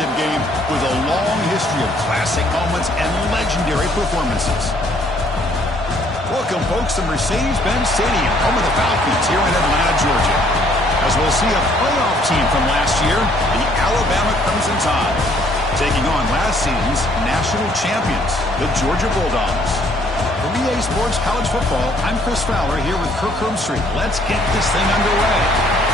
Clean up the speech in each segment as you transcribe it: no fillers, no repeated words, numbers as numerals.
championship game with a long history of classic moments and legendary performances. Welcome, folks, to Mercedes-Benz Stadium, home of the Falcons here in Atlanta, Georgia, as we'll see a playoff team from last year, the Alabama Crimson Tide, taking on last season's national champions, the Georgia Bulldogs. For EA Sports College Football, I'm Chris Fowler here with Kirk Herbstreit. Let's get this thing underway.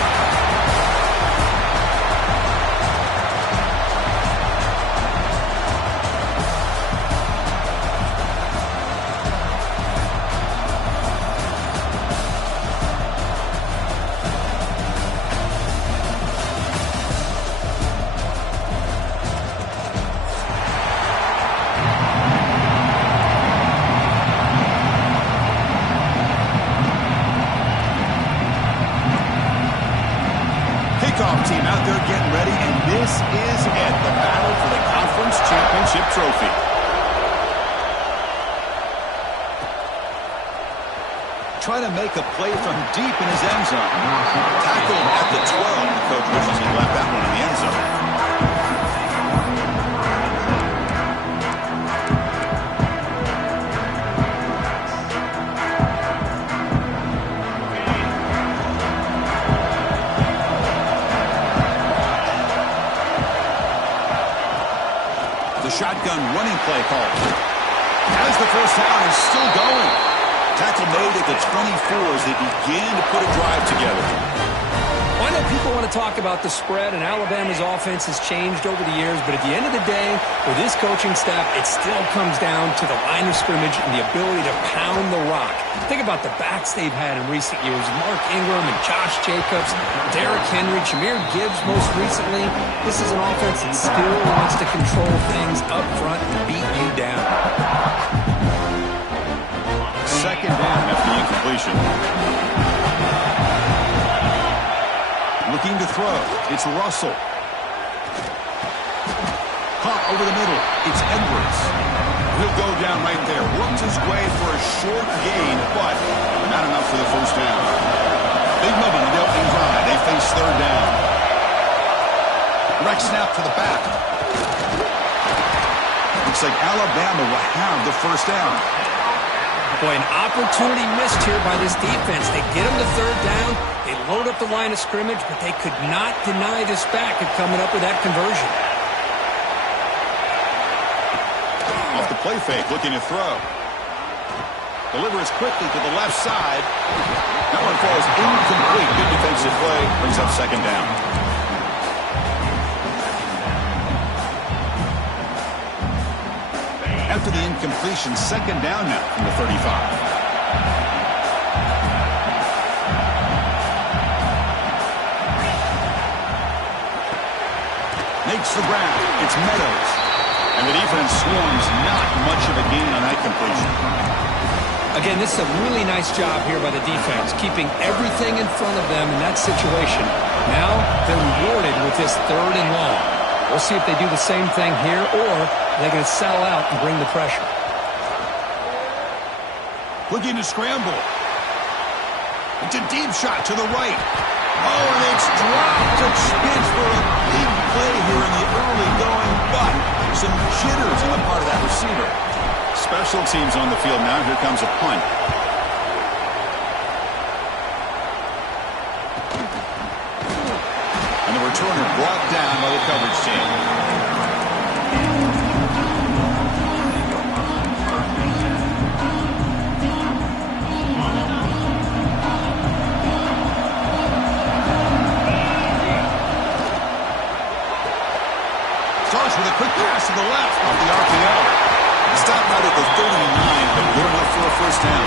Team out there getting ready, and this is it, the battle for the conference championship trophy. Trying to make a play from deep in his end zone. Tackled at the 12. The coach wishes he left that one in the end zone. Shotgun running play call. As the first down is still going. Tackle made at the 24 as they begin to put a drive together. Well, I know people want to talk about the spread, and Alabama's offense has changed over the years, but at the end of the day, with this coaching staff, it still comes down to the line of scrimmage and the ability to pound the rock. Think about the backs they've had in recent years. Mark Ingram and Josh Jacobs, Derrick Henry, Jahmyr Gibbs most recently. This is an offense that still wants to control things up front and beat you down. Second down after the incompletion. Looking to throw. It's Russell. Caught over the middle. It's Edwards. He'll go down right there. Works his way for a short gain, but not enough for the first down. Big moment in the opening drive. They face third down. Direct snap to the back. Looks like Alabama will have the first down. Boy, an opportunity missed here by this defense. They get them to third down. They load up the line of scrimmage, but they could not deny this back of coming up with that conversion. Off the play fake, looking to throw. Delivers quickly to the left side. That one falls incomplete. Good defensive play. Brings up second down. After the incompletion, second down now from the 35. Makes the grab. It's Meadows. And the defense swarms. Not much of a gain on that completion. Again, this is a really nice job here by the defense, keeping everything in front of them in that situation. Now they're rewarded with this third and long. We'll see if they do the same thing here, or they're going to sell out and bring the pressure. Looking to scramble. It's a deep shot to the right. Oh, and it's dropped to Spitz for a big play here in the early going, but some jitters on the part of that receiver. Special teams on the field now. Here comes a punt. And the returner brought down by the coverage team. Starts with a quick pass to the left off the RPO. Stop out at the 39, but good enough for a first down.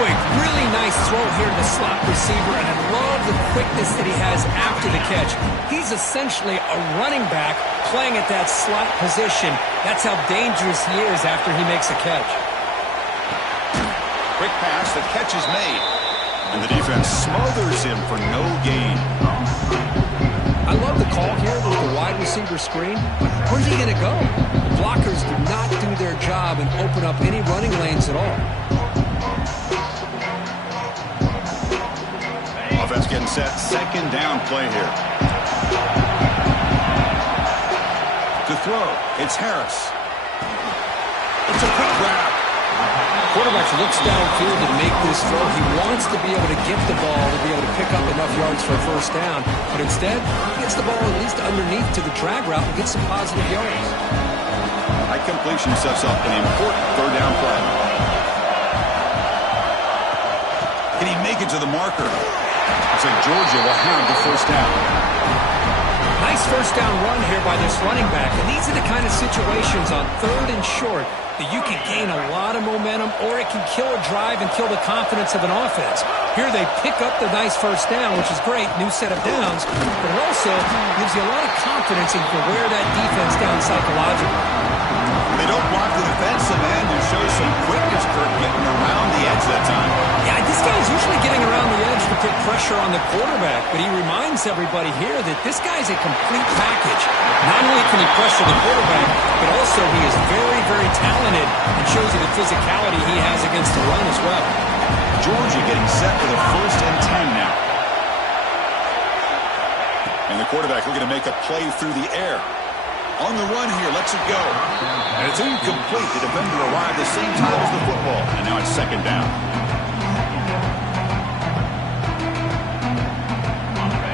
Boy, really nice throw here to the slot receiver, and I love the quickness that he has after the catch. He's essentially a running back playing at that slot position. That's how dangerous he is after he makes a catch. Quick pass, the catch is made. And the defense smothers him for no gain. I love the call here with the wide receiver screen. Where's he going to go? The blockers do not do their job and open up any running lanes at all. Offense getting set. Second down play here. throw. It's Harris. It's a quick grab. Quarterback looks downfield to make this throw. He wants to be able to get the ball to be able to pick up enough yards for a first down. But instead, he gets the ball at least underneath to the drag route and gets some positive yards. High completion sets up an important third down play. Can he make it to the marker? Looks like Georgia will have the first down. Nice first down run here by this running back. And these are the kind of situations on third and short that you can gain a lot of momentum, or it can kill a drive and kill the confidence of an offense. Here they pick up the nice first down, which is great, new set of downs, but it also gives you a lot of confidence in you wear that defense down psychologically. They don't block the defensive end and show some quickness for getting around the edge that time. Yeah, this guy's usually getting around the edge to put pressure on the quarterback, but he reminds everybody here that this guy's a complete package. Not only can he pressure the quarterback, but also he is very, very talented and shows you the physicality he has against the run as well. Georgia getting set for the 1st and 10 now. And the quarterback looking to make a play through the air. On the run here, lets it go. And it's incomplete. The defender arrived the same time as the football. And now it's 2nd down.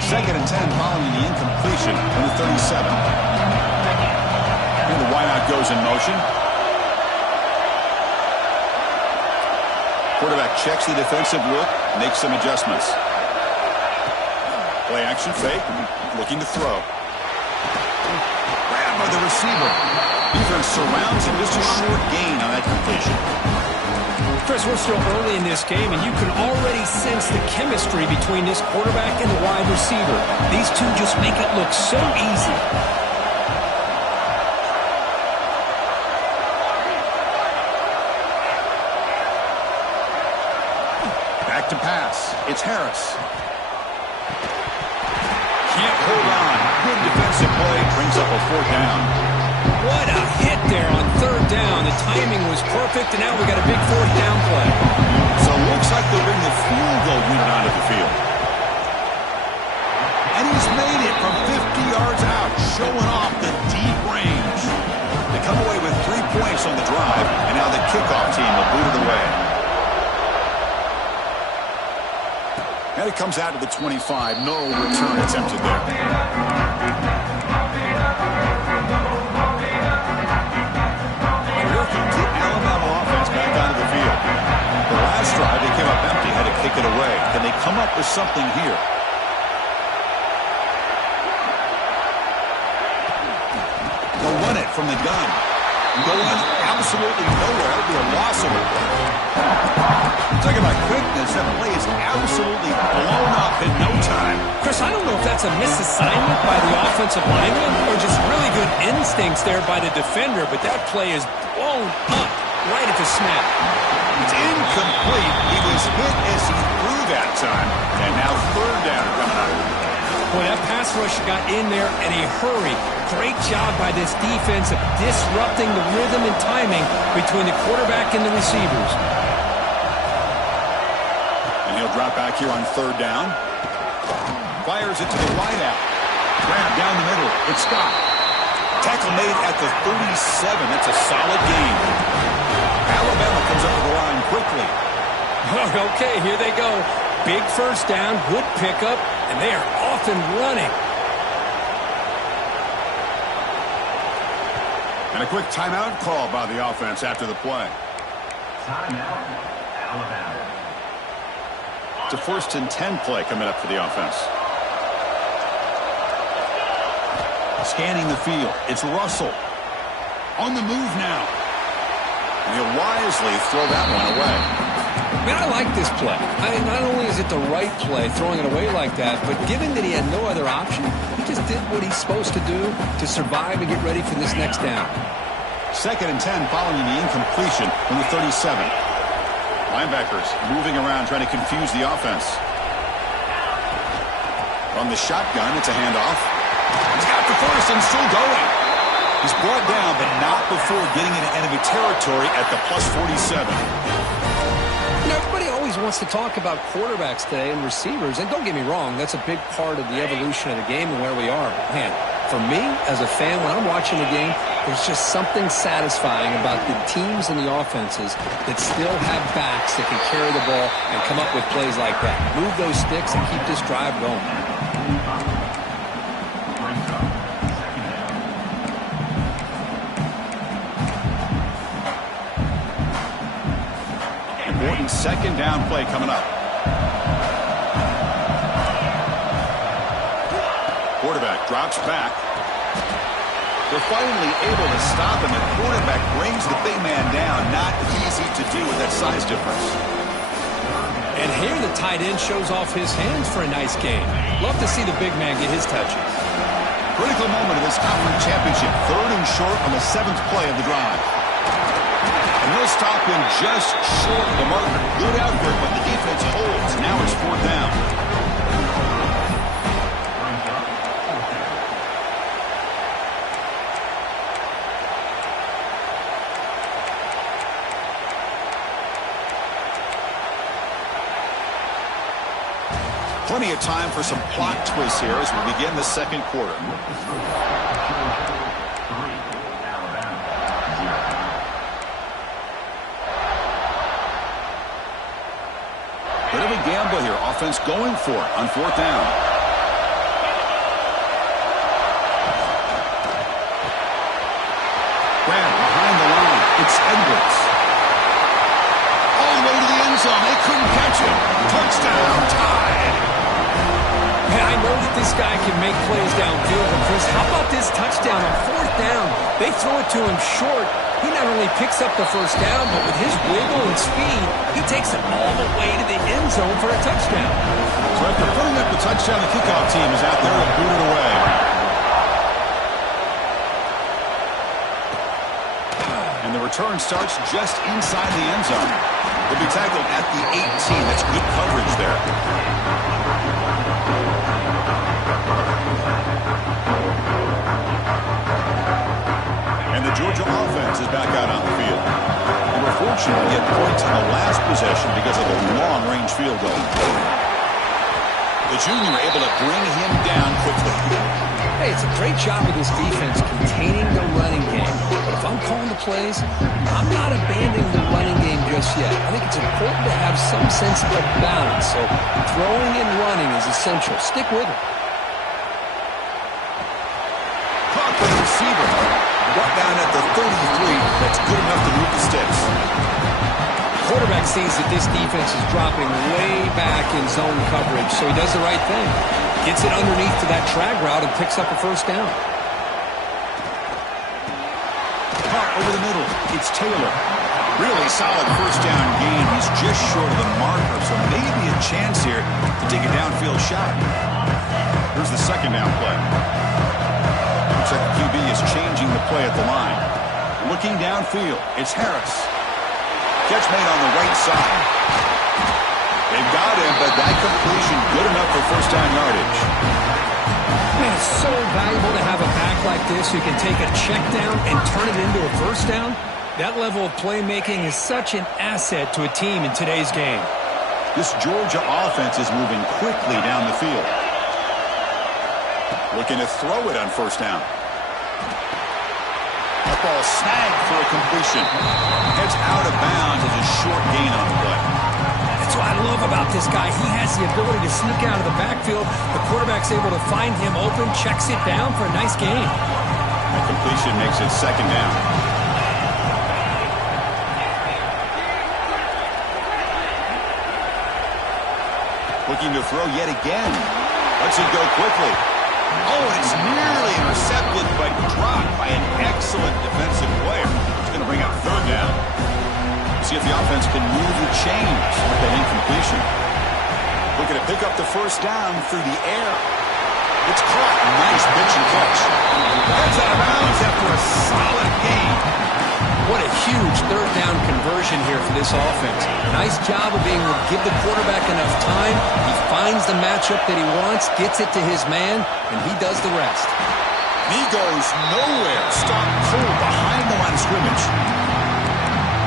2nd and 10 following the incompletion on the 37. Here the wideout goes in motion. Quarterback checks the defensive look, makes some adjustments. Play action fake, looking to throw. Grabbed by the receiver. Defense surrounds him, just a short gain on that completion. Chris, we're still early in this game, and you can already sense the chemistry between this quarterback and the wide receiver. These two just make it look so easy. Back to pass. It's Harris. Can't hold on. Good defensive play. Brings up a 4th down. What a hit there on 3rd down. The timing was perfect, and now we got a big 4th down play. So it looks like they'll bring the field goal unit onto the field. And he's made it from 50 yards out, showing off the deep range. They come away with 3 points on the drive, and now the kickoff team will boot it away. And it comes out to the 25. No return attempted there. The Alabama offense back onto the field. The last drive, they came up empty, had to kick it away. Can they come up with something here? They'll run it from the gun. Going absolutely nowhere. That'll be a loss of it. Talking about quickness, that play is absolutely blown up in no time. Chris, I don't know if that's a misassignment by the offensive lineman or just really good instincts there by the defender, but that play is blown up right at the snap. It's incomplete. He was hit as he threw that time. And now 3rd down coming up. Boy, that pass rush got in there in a hurry. Great job by this defense of disrupting the rhythm and timing between the quarterback and the receivers. And he'll drop back here on 3rd down. Fires it to the wideout. Grab down the middle. It's Scott. Tackle made at the 37. That's a solid gain. Alabama comes up the line quickly. Okay, here they go. Big first down, good pickup, and they are off and running. And a quick timeout call by the offense after the play. Timeout, Alabama. It's a 1st and 10 play coming up for the offense. Scanning the field. It's Russell. On the move now. And he'll wisely throw that one away. Man, I like this play. Not only is it the right play, throwing it away like that, but given that he had no other option, he just did what he's supposed to do to survive and get ready for this next down. 2nd and 10 following the incompletion from the 37. Linebackers moving around, trying to confuse the offense. On the shotgun, it's a handoff. He's got the first and still going. He's brought down, but not before getting into enemy territory at the plus 47. Everybody always wants to talk about quarterbacks today and receivers, and don't get me wrong, that's a big part of the evolution of the game and where we are. Man, For me, as a fan, when I'm watching the game, there's just something satisfying about the teams and the offenses that still have backs that can carry the ball and come up with plays like that. Move those sticks and keep this drive going. Important second down play coming up. Quarterback drops back. They're finally able to stop him, and quarterback brings the big man down. Not easy to do with that size difference. And here the tight end shows off his hands for a nice game. Love to see the big man get his touches. Critical moment of this conference championship. 3rd and short on the 7th play of the drive. And they'll stop him just short of the marker. Good effort, but the defense holds. Now it's 4th down. Plenty of time for some plot twists here as we begin the second quarter. Bit of a gamble here. Offense going for it on 4th down. Graham behind the line. It's Edwards. All the way to the end zone. They couldn't catch him. Touchdown, tied. Hey, I know that this guy can make plays downfield, but Chris, how about this touchdown on 4th down? They throw it to him short. He not only picks up the first down, but with his wiggle and speed, he takes it all the way to the end zone for a touchdown. So after putting up the touchdown, the kickoff team is out there to boot it away. And the return starts just inside the end zone. They'll be tackled at the 18. That's good coverage there. And the Georgia offense is back out on the field. They were fortunate to get points on the last possession because of the long-range field goal. The junior able to bring him down quickly. Hey, it's a great job of this defense containing the running game. But if I'm calling the plays, I'm not abandoning the running game just yet. I think it's important to have some sense of balance. So throwing and running is essential. Stick with it. Caught for the receiver. Brought down at the 33. That's good enough to move the sticks. Quarterback sees that this defense is dropping way back in zone coverage, so he does the right thing. Gets it underneath to that drag route and picks up a first down. Caught over the middle. It's Taylor. Really solid first down gain. He's just short of the marker, so maybe a chance here to take a downfield shot. Here's the second down play. Looks like the QB is changing the play at the line. Looking downfield, it's Harris. Catch made on the right side. They've got him, but that completion good enough for first down yardage. Man, it's so valuable to have a back like this who can take a check down and turn it into a first down. That level of playmaking is such an asset to a team in today's game. This Georgia offense is moving quickly down the field. Looking to throw it on first down. That ball snagged for a completion. Heads out of bounds as a short gain on the play. That's what I love about this guy. He has the ability to sneak out of the backfield. The quarterback's able to find him open, checks it down for a nice gain. That completion makes it second down. Looking to throw yet again. Lets it go quickly. Oh, it's nearly intercepted, but dropped by an excellent defensive player. It's going to bring up third down. See if the offense can move the chains with that incompletion. Looking to pick up the first down through the air. It's caught. Nice pitch and catch. Heads out of bounds after a solid gain. What a huge third down conversion here for this offense. Nice job of being able to give the quarterback enough time. He finds the matchup that he wants, gets it to his man, and he does the rest. He goes nowhere. Stop cold behind the line of scrimmage.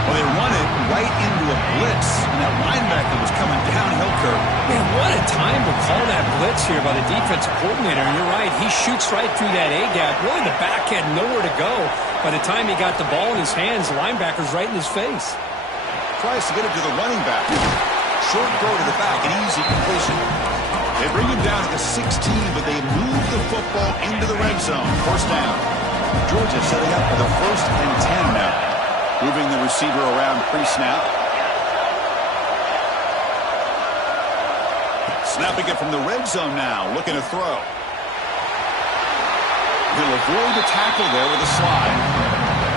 Well, they run it right into a blitz, and that linebacker was coming downhill curve. Man, what a time to call that blitz here by the defensive coordinator. And you're right, he shoots right through that A-gap. Really, the back had nowhere to go. By the time he got the ball in his hands, the linebacker's right in his face. Tries to get it to the running back. Short throw to the back, an easy completion. They bring him down to the 16, but they move the football into the red zone. First down. Georgia setting up for the 1st and 10 now. Moving the receiver around pre-snap. Snapping it from the red zone now. Looking to throw. He'll avoid the tackle there with a slide.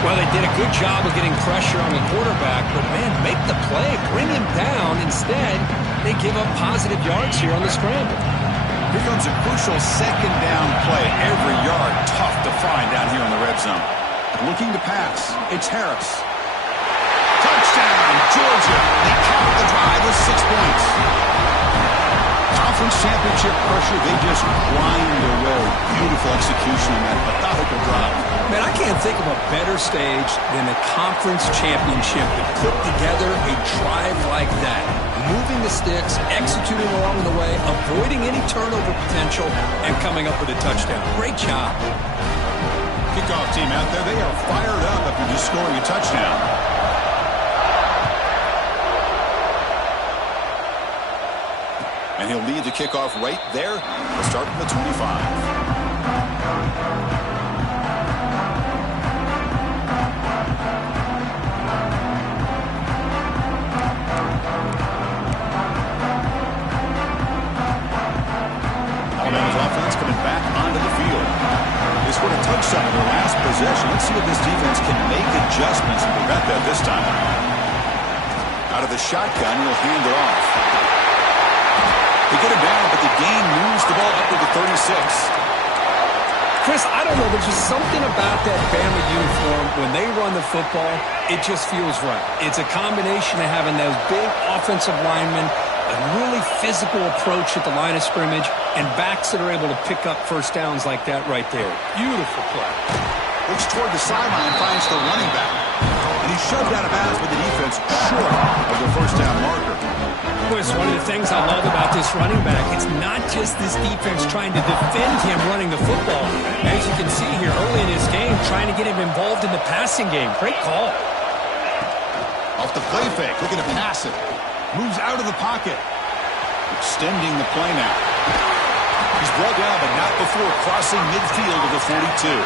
Well, they did a good job of getting pressure on the quarterback, but, man, make the play. Bring him down. Instead, they give up positive yards here on the scramble. Here comes a crucial 2nd down play. Every yard tough to find down here in the red zone. Looking to pass. It's Harris. Touchdown, Georgia. They cap the drive with 6 points. Conference championship pressure, they just grind away. Beautiful execution on that methodical drive. Man, I can't think of a better stage than the conference championship to put together a drive like that. Moving the sticks, executing along the way, avoiding any turnover potential, and coming up with a touchdown. Great job. Kickoff team out there, they are fired up after just scoring a touchdown. And he'll lead the kickoff right there. We'll start from the 25. Alabama's offense coming back onto the field. They scored a touchdown in their last possession. Let's see if this defense can make adjustments and prevent that this time. Out of the shotgun, he'll hand it off. They get him down, but the gain moves the ball up to the 36. Chris, I don't know. There's just something about that Bama uniform. When they run the football, it just feels right. It's a combination of having those big offensive linemen, a really physical approach at the line of scrimmage, and backs that are able to pick up first downs like that right there. Beautiful play. Looks toward the sideline, finds the running back. And he's shoved out of bounds with the defense short of the first down marker. Chris, one of the things I love about this running back, it's not just this defense trying to defend him running the football. As you can see here early in this game, trying to get him involved in the passing game. Great call. Off the play fake, looking to pass it. Moves out of the pocket. Extending the play now. He's brought down, but not before crossing midfield of the 42.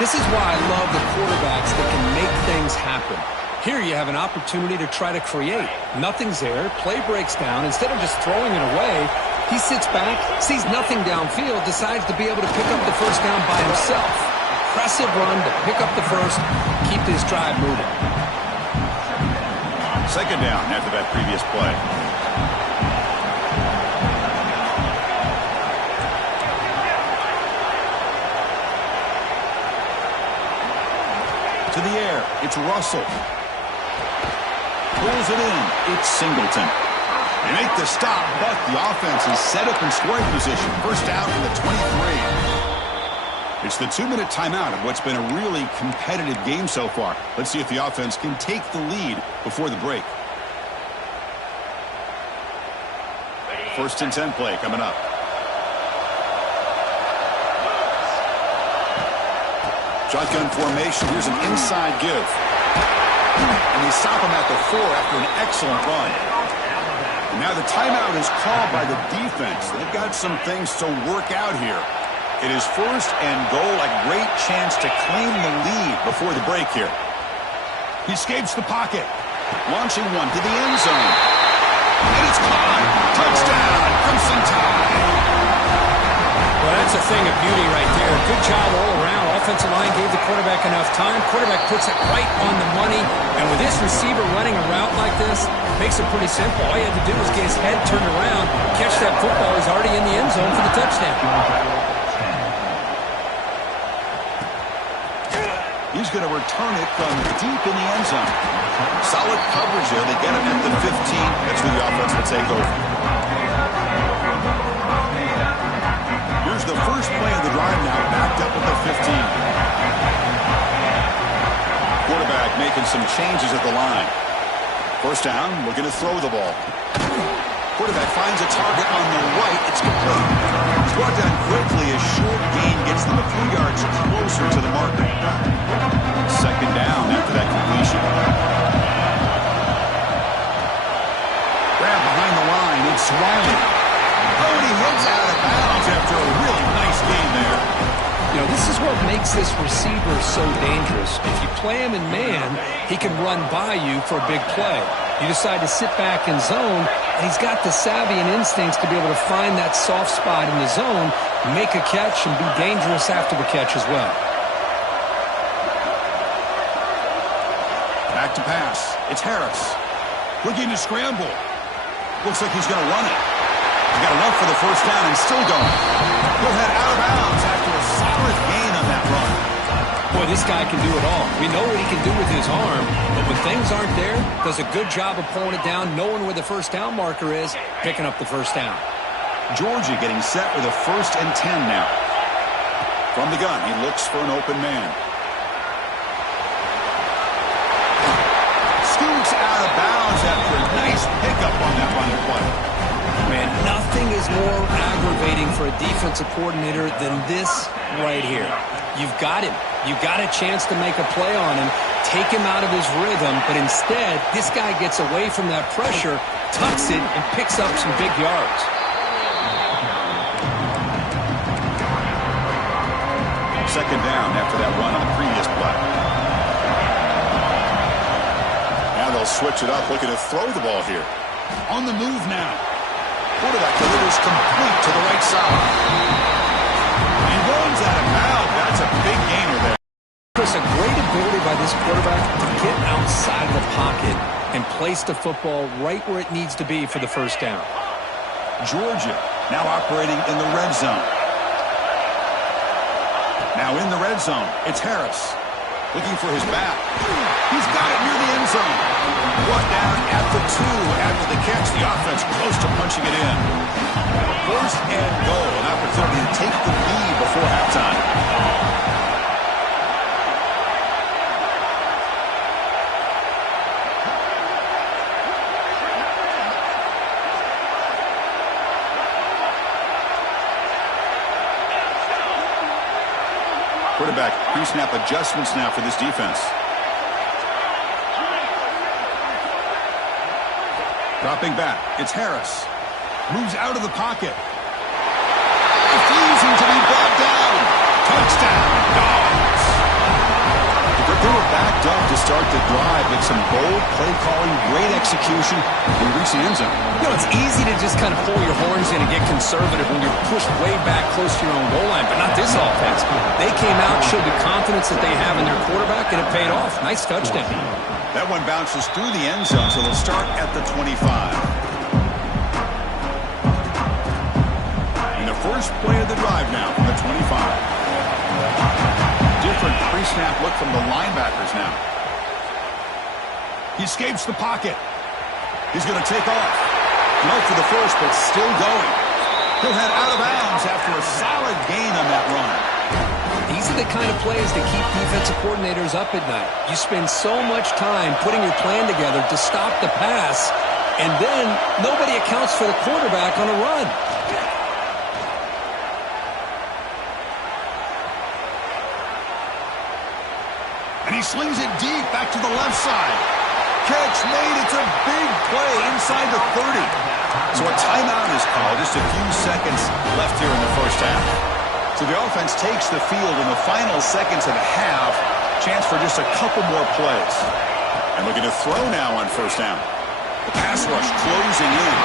This is why I love the quarterbacks that can make things happen. Here you have an opportunity to try to create. Nothing's there. Play breaks down. Instead of just throwing it away, he sits back, sees nothing downfield, decides to be able to pick up the first down by himself. Impressive run to pick up the first, keep this drive moving. Second down after that previous play. To the air, it's Russell. Pulls it in, it's Singleton. They make the stop, but the offense is set up in scoring position. First down from the 23. It's the 2-minute timeout of what's been a really competitive game so far. Let's see if the offense can take the lead before the break. First and 10 play coming up. Shotgun formation. Here's an inside give. And they stop him at the 4 after an excellent run. And now the timeout is called by the defense. They've got some things to work out here. It is first and goal, a great chance to claim the lead before the break here. He escapes the pocket. Launching one to the end zone. And it's caught. Touchdown, Crimson Tide. Well, that's a thing of beauty right there. Good job all around. Offensive line gave the quarterback enough time. Quarterback puts it right on the money. And with this receiver running a route like this, makes it pretty simple. All he had to do was get his head turned around, catch that football. He's already in the end zone for the touchdown. He's going to return it from deep in the end zone. Solid coverage there. They get him at the 15. That's where the offense will take over. Here's the first play of the drive now, backed up at the 15. Quarterback making some changes at the line. First down, looking to throw the ball. Quarterback finds a target on the right. It's complete. It's brought down quickly as short gain gets them a few yards closer to the marker. Second down after that completion. Grab behind the line. It's Wiley. Oh, and he hits out of bounds after a really nice game there. You know, this is what makes this receiver so dangerous. If you play him in man, he can run by you for a big play. You decide to sit back in zone, and he's got the savvy and instincts to be able to find that soft spot in the zone, make a catch, and be dangerous after the catch as well. Back to pass. It's Harris. Looking to scramble. Looks like he's going to run it. He's got enough for the first down and still going. He'll head out of bounds after a solid gain on that run. Boy, this guy can do it all. We know what he can do with his arm, but when things aren't there, does a good job of pulling it down, knowing where the first down marker is, picking up the first down. Georgia getting set with a 1st and 10 now. From the gun, he looks for an open man. Scoots out of bounds after a nice pickup on that running play. Man, nothing is more aggravating for a defensive coordinator than this right here. You've got him. You've got a chance to make a play on him, take him out of his rhythm, but instead, this guy gets away from that pressure, tucks it, and picks up some big yards. Second down after that run on the previous play. Now they'll switch it up, looking to throw the ball here. On the move now. Quarterback delivers complete to the right side. He runs out of bounds. That's a big gainer there. Chris, a great ability by this quarterback to get outside of the pocket and place the football right where it needs to be for the first down. Georgia now operating in the red zone. Now in the red zone, it's Harris. Looking for his back. He's got it near the end zone. Brought down at the 2 after the catch. The offense close to punching it in. First and goal. An opportunity to take the lead before halftime. Quarterback pre-snap adjustments now for this defense. Dropping back, it's Harris. Moves out of the pocket. Refusing to be brought down. Touchdown, Dogs. They were backed up to start the drive with some bold play calling, great execution, and reach the end zone. You know, it's easy to just kind of pull your horns in and get conservative when you're pushed way back close to your own goal line, but not this offense. They came out, showed the confidence that they have in their quarterback, and it paid off. Nice touchdown. That one bounces through the end zone, so they'll start at the 25. And the first play of the drive now from the 25. Different pre-snap look from the linebackers now. He escapes the pocket. He's going to take off. No for the first, but still going. He'll head out of bounds after a solid gain on that run. These are the kind of plays that keep defensive coordinators up at night. You spend so much time putting your plan together to stop the pass, and then nobody accounts for the quarterback on a run. And he slings it deep back to the left side. Catch made. It's a big play inside the 30. So a timeout is called. Just a few seconds left here in the first half. So the offense takes the field in the final seconds of the half. Chance for just a couple more plays. And looking to throw now on first down. The pass rush closing in.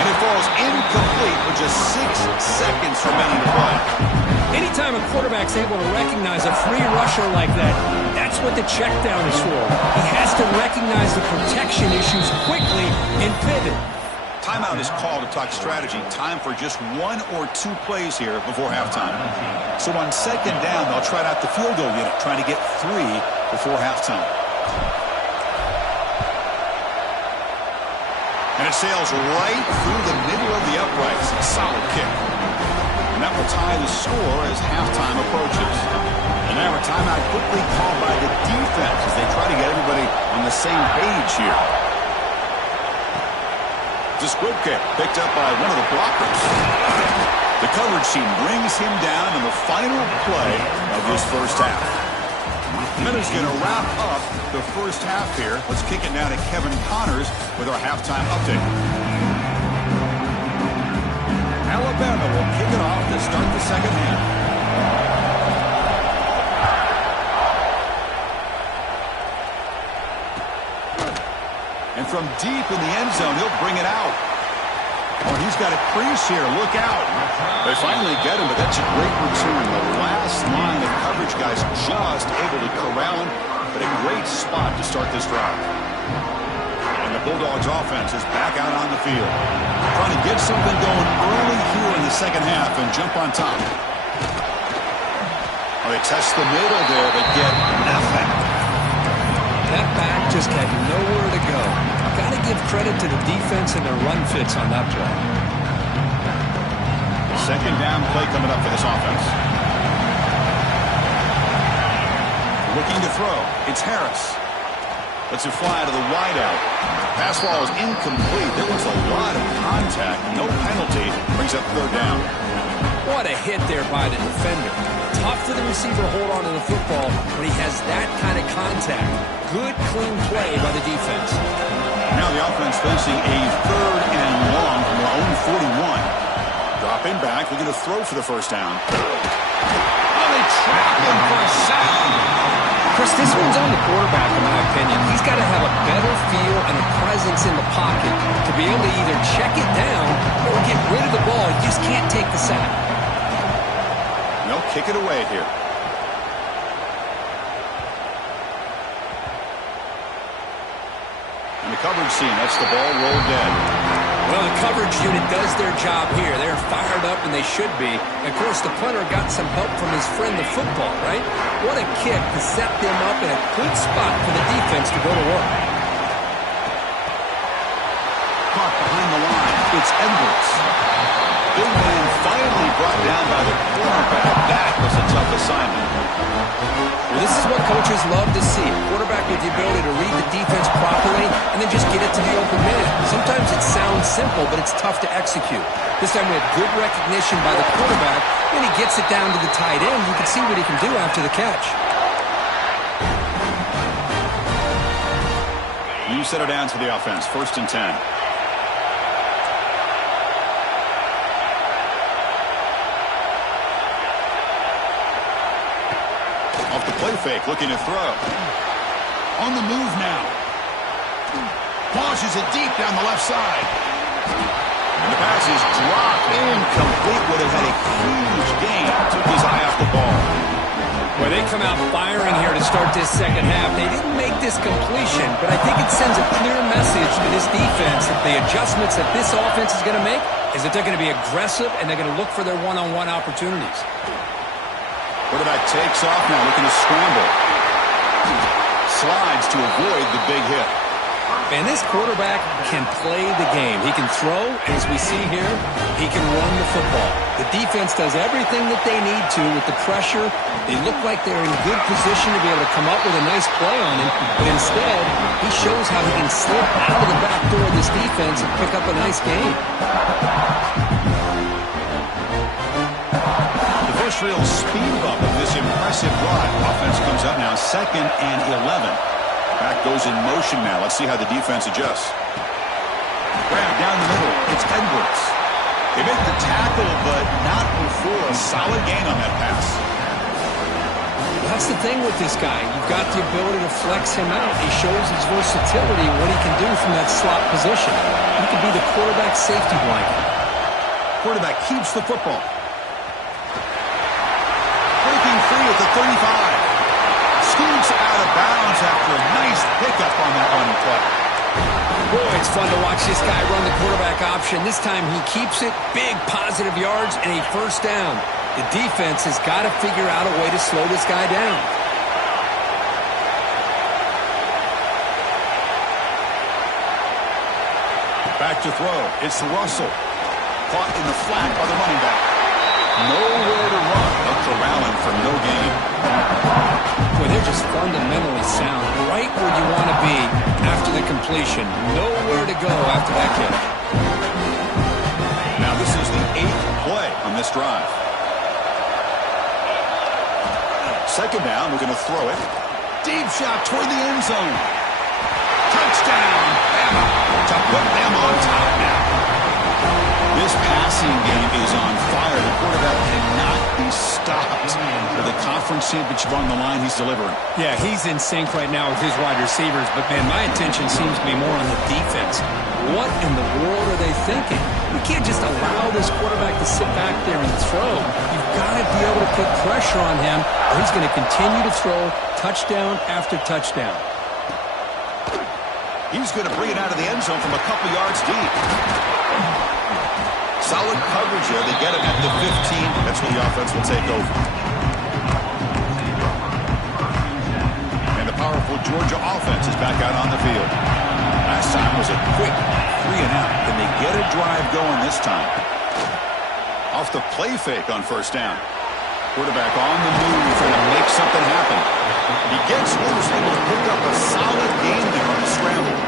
And it falls incomplete with just 6 seconds remaining to play. Anytime a quarterback's able to recognize a free rusher like that, that's what the check down is for. He has to recognize the protection issues quickly and pivot. Timeout is called to talk strategy. Time for just 1 or 2 plays here before halftime. So on second down, they'll try out the field goal unit, trying to get 3 before halftime. And it sails right through the middle of the uprights. A solid kick. And that will tie the score as halftime approaches. And now a timeout quickly called by the defense as they try to get everybody the same page here. The squib kick picked up by one of the blockers. The coverage team brings him down in the final play of this first half. Minutes going to wrap up the first half here. Let's kick it now to Kevin Connors with our halftime update. Alabama will kick it off to start the second half. And from deep in the end zone, he'll bring it out. Oh, he's got a crease here. Look out. They finally get him, but that's a great return. The last line of coverage guys just able to corral him, but a great spot to start this drive. And the Bulldogs offense is back out on the field, trying to get something going early here in the second half and jump on top. Oh, they test the middle there, but get nothing. That back just had nowhere to go. Got to give credit to the defense and their run fits on that play. Second down play coming up for this offense. Looking to throw. It's Harris. Lets it fly to the wideout. Pass ball is incomplete. There was a lot of contact. No penalty. Brings up third down. What a hit there by the defender. Tough for the receiver to hold on to the football when he has that kind of contact. Good, clean play by the defense. Now the offense facing a third and long from their own 41. Dropping back, looking to throw for the first down. Oh, they trap him for a sack. Chris, this one's on the quarterback, in my opinion. He's got to have a better feel and a presence in the pocket to be able to either check it down or get rid of the ball. You just can't take the sack. They'll kick it away here. And the coverage scene, that's the ball rolled dead. Well, the coverage unit does their job here. They're fired up, and they should be. And of course, the punter got some help from his friend, the football, right? What a kick to set them up in a good spot for the defense to go to work. Caught behind the line. It's Edwards. Big man finally brought down by the quarterback. That was a tough assignment. Well, this is what coaches love to see. A quarterback with the ability to read the defense properly and then just get it to the open man. Sometimes it sounds simple, but it's tough to execute. This time we had good recognition by the quarterback. When he gets it down to the tight end, you can see what he can do after the catch. You set it down to the offense. 1st and 10. Off the play fake, looking to throw. On the move now. Launches it deep down the left side. And the pass is dropped. Incomplete. Would have had a huge gain. Took his eye off the ball. Well, they come out firing here to start this second half. They didn't make this completion, but I think it sends a clear message to this defense that the adjustments that this offense is going to make is that they're going to be aggressive and they're going to look for their one-on-one opportunities. Quarterback takes off now, looking to scramble. Slides to avoid the big hit. And this quarterback can play the game. He can throw, and as we see here, he can run the football. The defense does everything that they need to with the pressure. They look like they're in good position to be able to come up with a nice play on him, but instead, he shows how he can slip out of the back door of this defense and pick up a nice gain. Real speed bump of this impressive drive. Offense comes up now 2nd and 11. Back goes in motion now. Let's see how the defense adjusts. Grab down the middle. It's Edwards. They make the tackle, but not before a solid gain on that pass. That's the thing with this guy. You've got the ability to flex him out. He shows his versatility, what he can do from that slot position. He can be the quarterback safety blanket. Quarterback keeps the football. Free at the 35. Scoots out of bounds after a nice pickup on that running play. Boy, it's fun to watch this guy run the quarterback option. This time he keeps it. Big positive yards and a first down. The defense has got to figure out a way to slow this guy down. Back to throw. It's Russell. Caught in the flat by the running back. Nowhere to run. They'll corral him for no gain. Boy, they're just fundamentally sound. Right where you want to be. completion. Nowhere to go after that kick. Now this is the 8th play on this drive. Second down, we're going to throw it. Deep shot toward the end zone. Touchdown, Bama, to put them on top now. This passing game is on fire. The quarterback cannot be stopped. With the conference championship on the line, he's delivering. Yeah, he's in sync right now with his wide receivers, but, man, my attention seems to be more on the defense. What in the world are they thinking? You can't just allow this quarterback to sit back there and throw. You've got to be able to put pressure on him, or he's going to continue to throw touchdown after touchdown. He's going to bring it out of the end zone from a couple yards deep. Solid coverage here. They get him at the 15. That's where the offense will take over. And the powerful Georgia offense is back out on the field. Last time was a quick 3-and-out. Can they get a drive going this time? Off the play fake on first down. Quarterback on the move trying to make something happen. He gets loose, able to pick up a solid gain there on the scramble.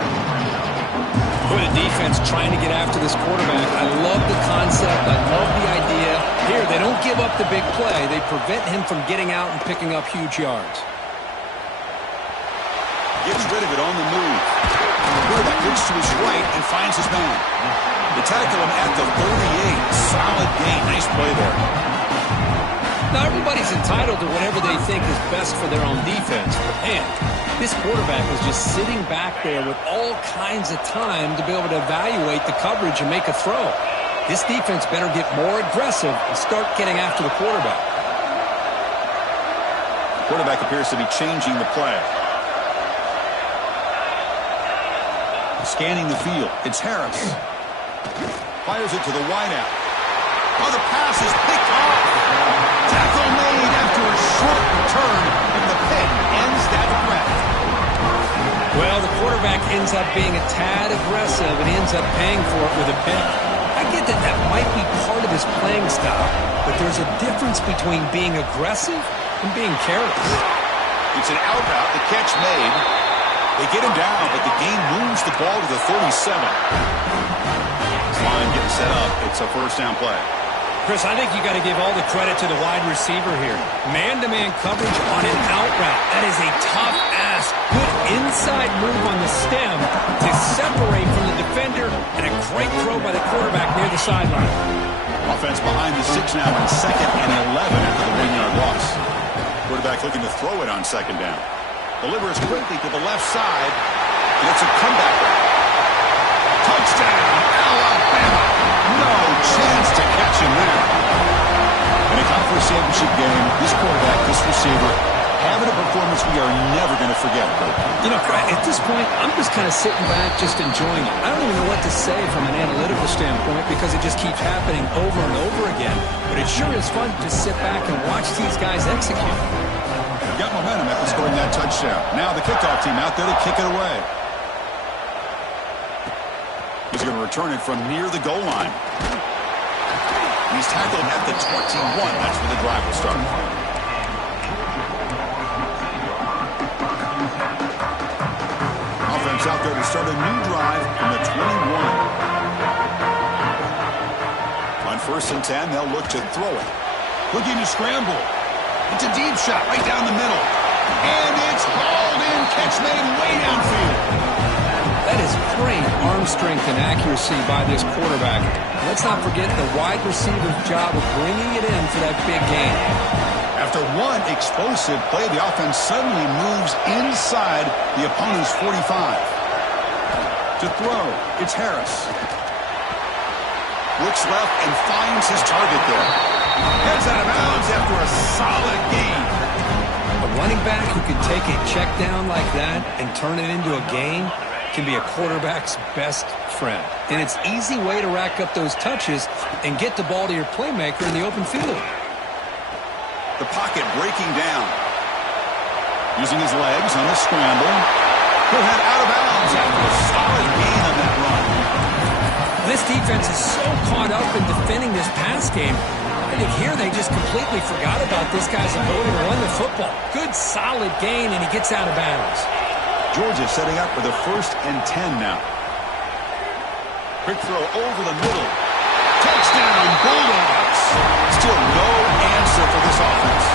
For the defense trying to get after this quarterback, I love the concept. I love the idea. Here, they don't give up the big play. They prevent him from getting out and picking up huge yards. Gets rid of it on the move. The quarterback looks to his right and finds his man. They tackle him at the 38. Solid gain. Nice play there. Now, everybody's entitled to whatever they think is best for their own defense. But, man, this quarterback is just sitting back there with all kinds of time to be able to evaluate the coverage and make a throw. This defense better get more aggressive and start getting after the quarterback. The quarterback appears to be changing the play. Scanning the field. It's Harris. Fires it to the wideout. Oh, the pass is picked off. Tackle made after a short return, and the pick ends that threat. Well, the quarterback ends up being a tad aggressive and ends up paying for it with a pick. I get that that might be part of his playing style, but there's a difference between being aggressive and being careless. It's an out route, the catch made. They get him down, but the game moves the ball to the 37. This line getting set up. It's a first down play. Chris, I think you got to give all the credit to the wide receiver here. Man-to-man coverage on an out route. That is a tough-ass, good inside move on the stem to separate from the defender, and a great throw by the quarterback near the sideline. Offense behind the 6 now in 2nd and 11 after the 1-yard loss. Quarterback looking to throw it on 2nd down. Delivers quickly to the left side, and it's a comeback route. Touchdown, Alabama. No chance to catch him there. In a conference championship game, this quarterback, this receiver, having a performance we are never going to forget. You know, at this point, I'm just kind of sitting back, just enjoying it. I don't even know what to say from an analytical standpoint because it just keeps happening over and over again. But it sure is fun to just sit back and watch these guys execute. Got momentum after scoring that touchdown. Now the kickoff team out there to kick it away. He's going to return it from near the goal line. He's tackled at the 21. That's where the drive will start. Offense out there to start a new drive from the 21. On 1st and 10, they'll look to throw it. Looking to scramble. It's a deep shot right down the middle. And it's hauled in. Catch made way downfield. That is great arm strength and accuracy by this quarterback. Let's not forget the wide receiver's job of bringing it in for that big gain. After one explosive play, the offense suddenly moves inside the opponent's 45. To throw, it's Harris. Looks left and finds his target there. Heads out of bounds after a solid gain. A running back who can take a check down like that and turn it into a gain can be a quarterback's best friend. And it's an easy way to rack up those touches and get the ball to your playmaker in the open field. The pocket breaking down. Using his legs on the scramble. He'll head out of bounds after a solid gain on that run. This defense is so caught up in defending this pass game. I think here they just completely forgot about this guy's ability to run the football. Good, solid gain, and he gets out of bounds. Georgia setting up for the 1st and 10 now. Quick throw over the middle. Touchdown, Bulldogs. Still no answer for this offense.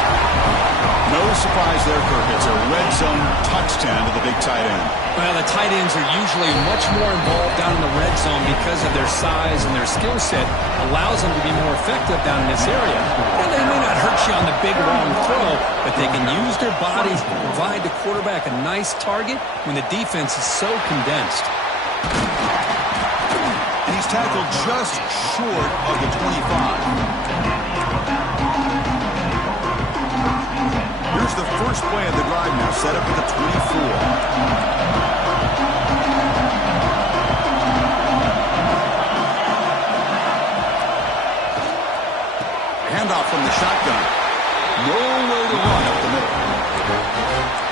No surprise there, Kirk. It's a red zone touchdown to the big tight end. Well, the tight ends are usually much more involved down in the red zone because of their size and their skill set allows them to be more effective down in this area. And they may not hurt you on the big, long throw, but they can use their bodies to provide the quarterback a nice target when the defense is so condensed. And he's tackled just short of the 25. Here's the first play of the drive now, set up at the 24. Handoff from the shotgun. No way to run up the middle.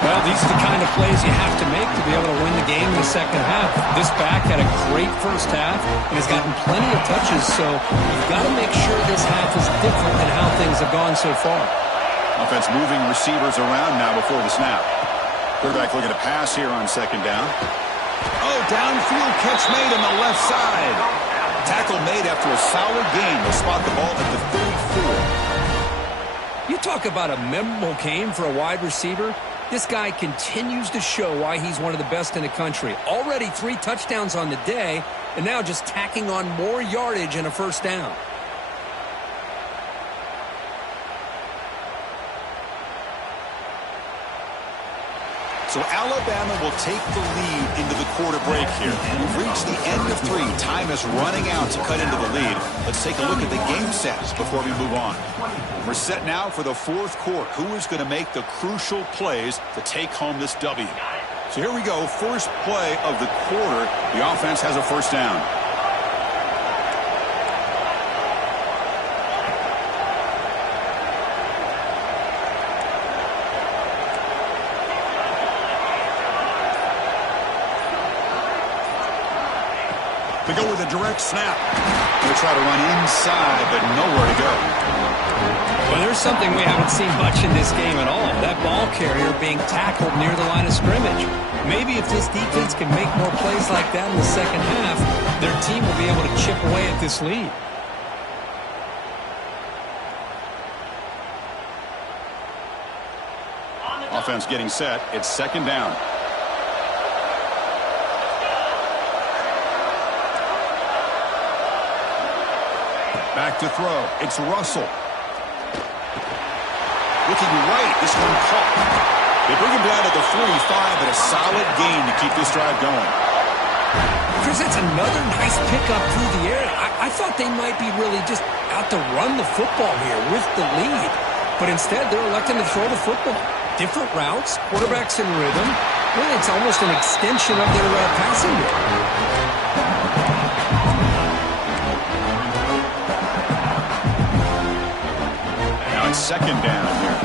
Well, these are the kind of plays you have to make to be able to win the game in the second half. This back had a great first half and has gotten plenty of touches, so you've got to make sure this half is different than how things have gone so far. Offense moving receivers around now before the snap. Quarterback looking to pass here on 2nd down. Oh, downfield catch made on the left side. Tackle made after a solid gain. They'll spot the ball at the 34. You talk about a memorable game for a wide receiver. This guy continues to show why he's one of the best in the country. Already 3 touchdowns on the day, and now just tacking on more yardage and a 1st down. So Alabama will take the lead into the quarter break here. We've reached the end of 3. Time is running out to cut into the lead. Let's take a look at the game sets before we move on. We're set now for the 4th quarter. Who is going to make the crucial plays to take home this W? So here we go. First play of the quarter. The offense has a 1st down. They go with a direct snap. They'll try to run inside, but nowhere to go. Well, there's something we haven't seen much in this game at all. That ball carrier being tackled near the line of scrimmage. Maybe if this defense can make more plays like that in the second half, their team will be able to chip away at this lead. Offense getting set. It's 2nd down. Back to throw. It's Russell. Looking right. This one caught. They bring him down to the 45, but a solid gain to keep this drive going. Chris, that's another nice pickup through the air. I thought they might be really just out to run the football here with the lead. But instead, they're electing to throw the football. Different routes, quarterbacks in rhythm. Really, it's almost an extension of their passing game. Now it's 2nd down here.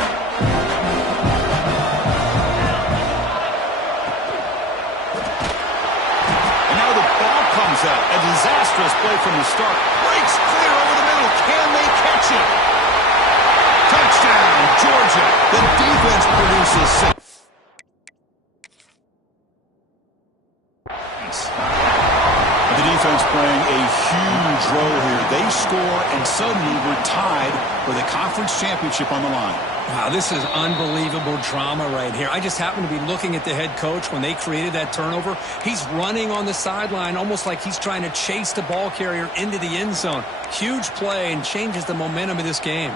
And now the ball comes out. A disastrous play from the start. Breaks clear over the middle. Can they catch it? Touchdown, Georgia. The defense produces 6. The defense playing a huge role here. They score, and suddenly we're tied for the conference championship on the line. Wow, this is unbelievable drama right here. I just happened to be looking at the head coach when they created that turnover. He's running on the sideline almost like he's trying to chase the ball carrier into the end zone. Huge play and changes the momentum of this game.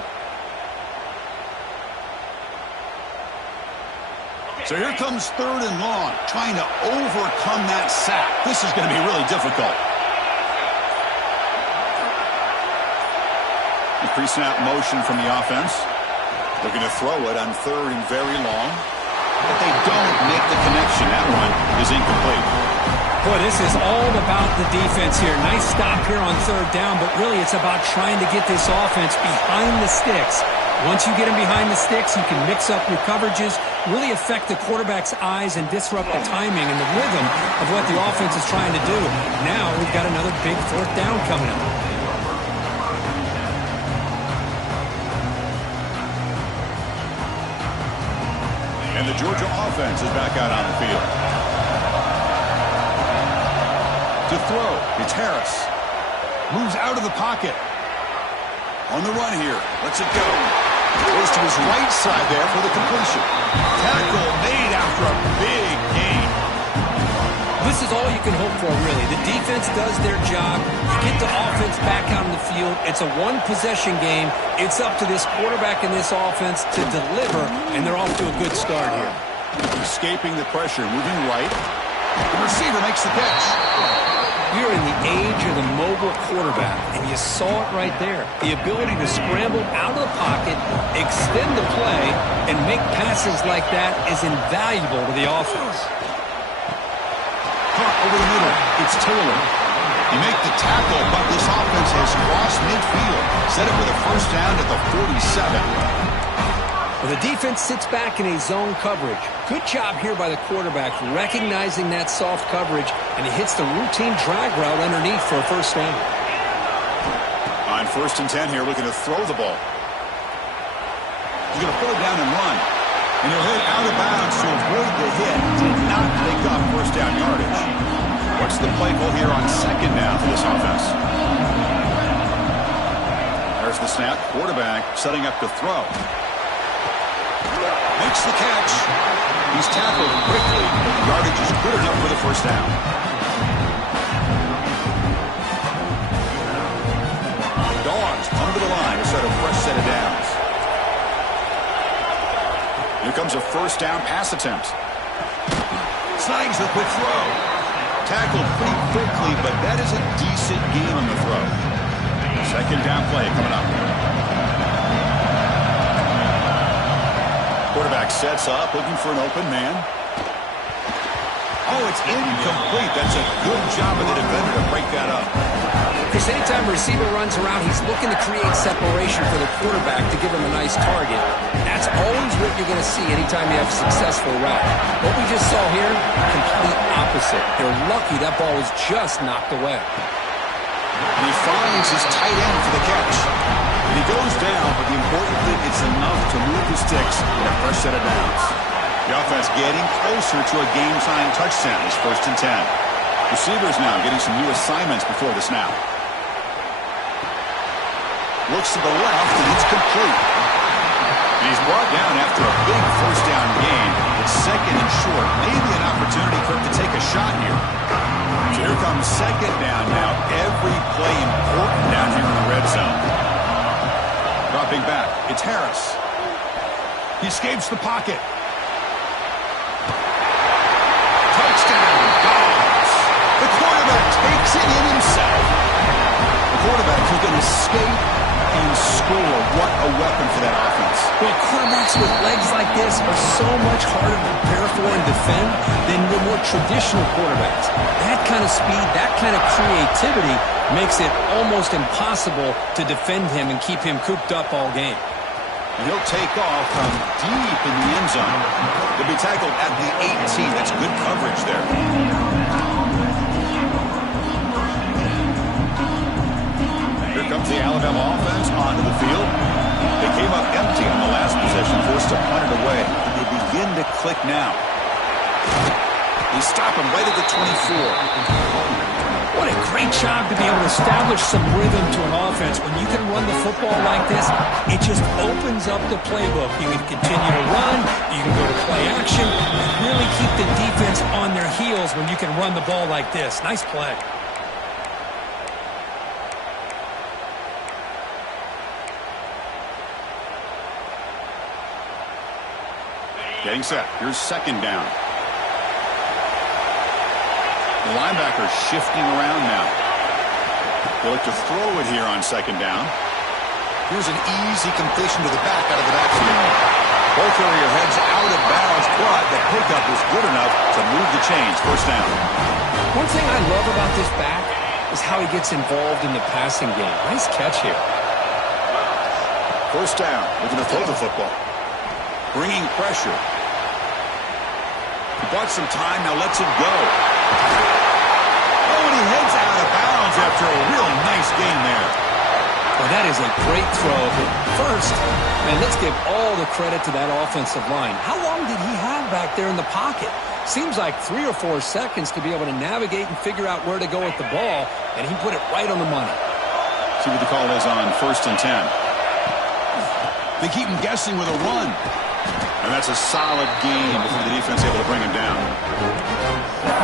So here comes 3rd and long, trying to overcome that sack. This is going to be really difficult. The pre-snap motion from the offense. Looking to throw it on 3rd and very long. But they don't make the connection. That one is incomplete. Boy, this is all about the defense here. Nice stop here on 3rd down, but really it's about trying to get this offense behind the sticks. Once you get him behind the sticks, you can mix up your coverages, really affect the quarterback's eyes and disrupt the timing and the rhythm of what the offense is trying to do. Now we've got another big 4th down coming up. And the Georgia offense is back out on the field. To throw, it's Harris. Moves out of the pocket. On the run here. Lets it go. Goes to his right side there for the completion. Tackle made after a big gain. This is all you can hope for, really. The defense does their job. You get the offense back out on the field. It's a one-possession game. It's up to this quarterback and this offense to deliver, and they're off to a good start here. Escaping the pressure, moving right. The receiver makes the catch. We're in the age of the mobile quarterback, and you saw it right there. The ability to scramble out of the pocket, extend the play, and make passes like that is invaluable to the offense. Caught over the middle. It's Taylor. You make the tackle, but this offense has crossed midfield. Set it for the first down at the 47. Well, the defense sits back in a zone coverage. Good job here by the quarterback, recognizing that soft coverage, and he hits the routine drag route underneath for a first down. On 1st and 10 here, looking to throw the ball. He's going to pull it down and run. And he'll hit out of bounds to avoid the hit. Did not pick up first down yardage. What's the play call here on 2nd down for this offense? There's the snap. Quarterback setting up to throw. Makes the catch. He's tackled quickly, but the yardage is good enough for the first down. Dogs come to the line to set a fresh set of downs. Here comes a first down pass attempt. Snags the quick throw. Tackled pretty quickly, but that is a decent gain on the throw. 2nd down play coming up. Quarterback sets up, looking for an open man. Oh, it's incomplete. That's a good job of the defender to break that up. Because anytime a receiver runs around, he's looking to create separation for the quarterback to give him a nice target. That's always what you're going to see anytime you have a successful route. What we just saw here, complete opposite. They're lucky that ball was just knocked away. And he finds his tight end for the catch. And he goes down, but the important thing is enough to move the sticks in a fresh set of downs. The offense getting closer to a game-time touchdown. It's 1st and 10. Receivers now getting some new assignments before the snap. Looks to the left, and it's complete. And he's brought down after a big first down gain. It's 2nd and short. Maybe an opportunity for him to take a shot here. So here comes 2nd down now. Every play important down here in the red zone. Dropping back, it's Harris. He escapes the pocket. Touchdown, Dogs. The quarterback takes it in himself. The quarterback who can escape and score. What a weapon for that offense. Well, quarterbacks with legs like this are so much harder to prepare for and defend than the more traditional quarterbacks. That kind of speed, that kind of creativity makes it almost impossible to defend him and keep him cooped up all game. And he'll take off from deep in the end zone. He'll be tackled at the 18. That's good coverage there. Here comes the Alabama offense onto the field. They came up empty on the last possession, forced to punt it away. And they begin to click now. They stop him right at the 24. What a great job to be able to establish some rhythm to an offense. When you can run the football like this, it just opens up the playbook. You can continue to run, you can go to play action, and really keep the defense on their heels when you can run the ball like this. Nice play. Getting set. Here's 2nd down. The linebacker shifting around now. They look to throw it here on 2nd down. Here's an easy completion to the back out of the backfield. Ball carrier heads out of bounds, but the pickup was good enough to move the chains. First down. One thing I love about this back is how he gets involved in the passing game. Nice catch here. First down. Looking to throw the football. Bringing pressure. He bought some time, now lets it go. Oh, and he heads out of bounds after a really nice gain there. Well, that is a great throw. But first, man, let's give all the credit to that offensive line. How long did he have back there in the pocket? Seems like 3 or 4 seconds to be able to navigate and figure out where to go with the ball, and he put it right on the money. See what the call is on 1st and 10. They keep him guessing with a run. And that's a solid gain before the defense able to bring him down.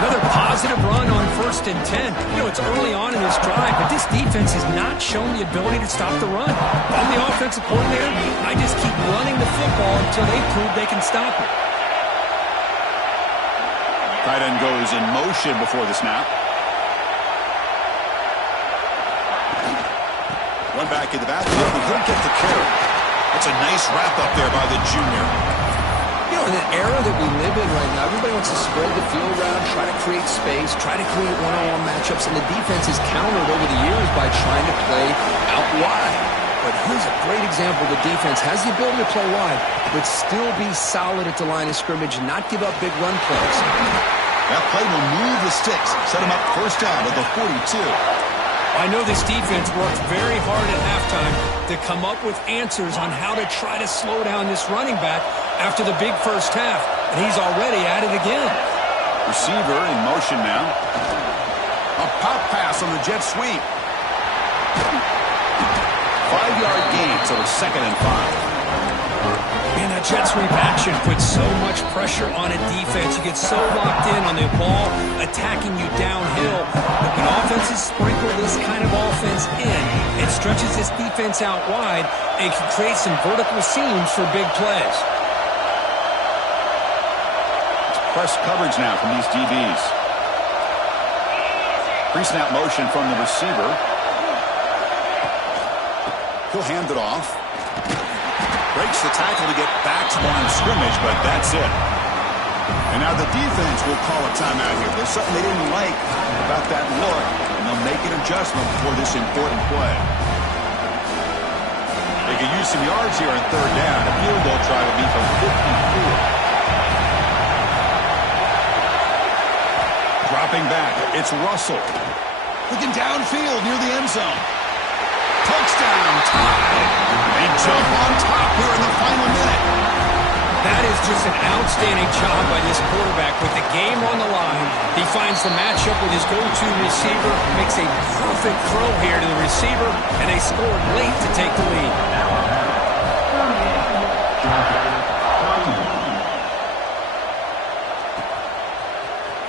Another positive run on 1st and 10. You know, it's early on in this drive, but this defense has not shown the ability to stop the run. I'm the offensive coordinator. I just keep running the football until they prove they can stop it. Tight end goes in motion before the snap. Run back in the backfield, but he'll get the carry. That's a nice wrap-up there by the junior. You know, in the era that we live in right now, everybody wants to spread the field around, try to create space, try to create one-on-one matchups, and the defense has countered over the years by trying to play out wide. But here's a great example. The defense has the ability to play wide, but still be solid at the line of scrimmage and not give up big run plays. That play will move the sticks, set him up first down at the 42. I know this defense worked very hard at halftime to come up with answers on how to try to slow down this running back after the big first half, and he's already at it again. Receiver in motion now. A pop pass on the jet sweep. 5-yard gain, so it's 2nd and 5. Man, that jet sweep action puts so much pressure on a defense. You get so locked in on the ball attacking you downhill. But when offenses sprinkle this kind of offense in, it stretches this defense out wide and can create some vertical seams for big plays. It's press coverage now from these DBs. Pre-snap motion from the receiver. He'll hand it off. Breaks the tackle to get back to the line of scrimmage, but that's it. And now the defense will call a timeout here. There's something they didn't like about that look, and they'll make an adjustment for this important play. They can use some yards here on 3rd down. A field goal try will be from 54. Dropping back, it's Russell. Looking downfield near the end zone. Touchdown, tie. They jump on top here in the final minute. That is just an outstanding job by this quarterback. With the game on the line, he finds the matchup with his go-to receiver, makes a perfect throw here to the receiver, and they scored late to take the lead.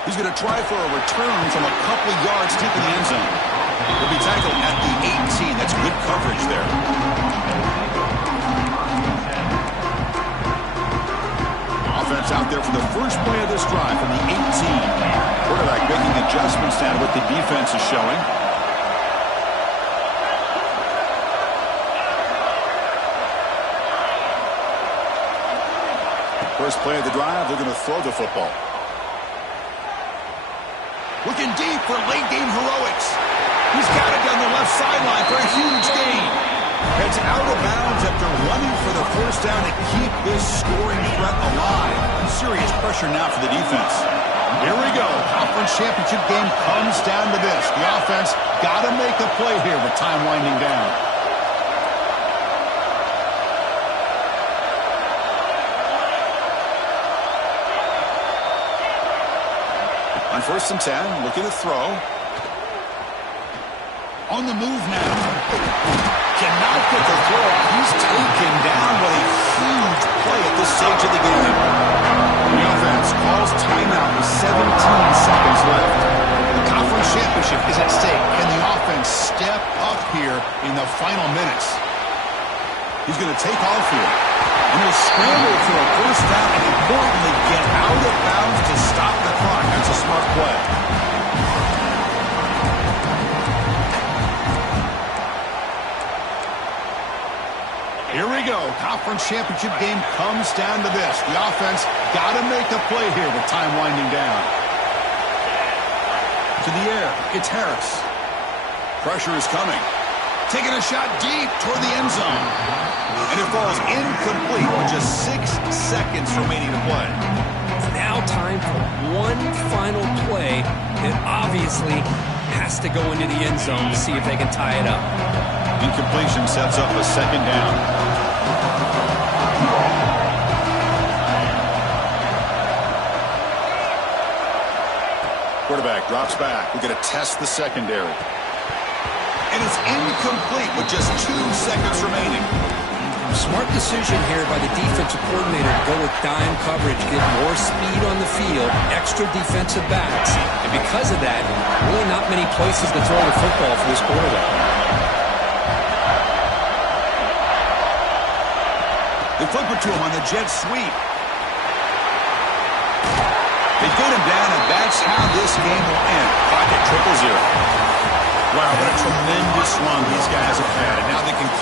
He's going to try for a return from a couple yards deep in the end zone. He'll be tackled at the 18. That's good coverage there. Offense out there for the first play of this drive from the 18. Quarterback making adjustments down to what the defense is showing. First play of the drive, they're going to throw the football. Looking deep for late-game heroics. He's got it down the left sideline for a huge gain. Heads out of bounds after running for the first down to keep this scoring threat alive. Serious pressure now for the defense. Here we go. Conference championship game comes down to this. The offense got to make a play here with time winding down. On 1st and 10, looking to throw. On the move now. Cannot get the throw. He's taken down. What a huge play at this stage of the game. The offense calls timeout with 17 seconds left. The conference championship is at stake. Can the offense step up here in the final minutes? He's going to take off here. And he'll scramble for a first down and importantly get out of bounds to stop the clock. That's a smart play. Here we go. Conference championship game comes down to this. The offense got to make a play here with time winding down. To the air. It's Harris. Pressure is coming. Taking a shot deep toward the end zone. And it falls incomplete with just 6 seconds remaining to play. Now time for one final play that obviously has to go into the end zone to see if they can tie it up. Incompletion sets up a 2nd down. Quarterback drops back. We're going to test the secondary. And it's incomplete with just 2 seconds remaining. Smart decision here by the defensive coordinator to go with dime coverage, get more speed on the field, extra defensive backs. And because of that, really not many places to throw the football for this quarterback. They flip it to him on the jet sweep. They get him down, and that's how this game will end. Pocket 0-0. Wow, what a tremendous run these guys have had. And now they can climb.